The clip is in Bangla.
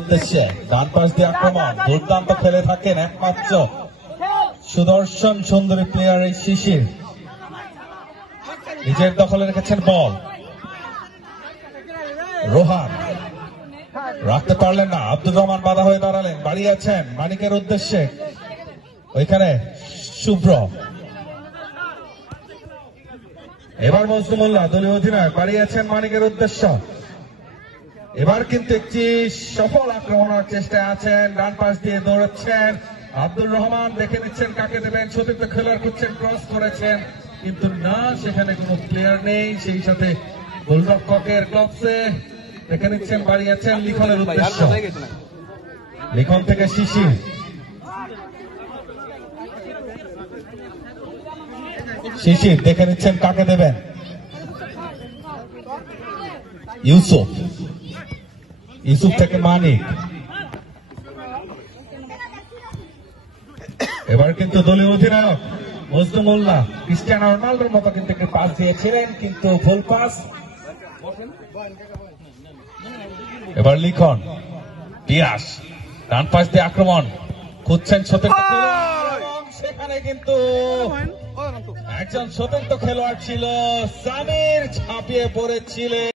উদ্দেশ্যে ডান পাশ দিয়ে আক্রমণ দুর্দান্ত খেলে থাকেন একমাত্র সুদর্শন সুন্দরী প্লেয়ার এই শিশির। নিজের দখলে রেখেছেন বল, রোহান রাখতে পারলেন না, আব্দুর রহমান বাধা হয়ে দাঁড়ালেন, বাড়িয়েছেন মানিকের উদ্দেশ্যে, ওইখানে শুভ্র, এবার মজদুমুল্লাহ দলীয় অধিনায়ক বাড়িয়েছেন মানিকের উদ্দেশ্য। এবার কিন্তু একটি সফল আক্রমণের চেষ্টায় আছেন, ডান পাশ দিয়ে দৌড়াচ্ছেন আব্দুর রহমান, দেখে নিচ্ছেন কাকে দেবেন, সতীর্থ খেলোয়াড় খুঁজছেন, ক্রস করেছেন কিন্তু না, সেখানে কোনো প্লেয়ার নেই, সেই সাথে গোলরক্ষকের গ্লাভসে দেখে নিচ্ছেন, বাড়িয়েছেন লিখনের উদ্দেশ্য, লিখন থেকে শিশির, শিশির দেখে নিচ্ছেন কাকে দেবেন, ইউসুফ, ইউসুফ থেকে মানিক, এবার কিন্তু দলীয় অধিনায়ক মজদুমুল্লাহ ক্রিস্টিয়ানো রোনাল্ডোর মতো কিন্তু একটি পাস দিয়েছিলেন কিন্তু ভুল পাস। এবার লিখন, পিয়াস ডান পাশ দিয়ে আক্রমণ খুঁজছেন সতীর্থ খেলোয়াড়, সেখানে কিন্তু একজন সতীর্থ খেলোয়াড় ছিল সামির, ঝাঁপিয়ে পড়েছিলেন।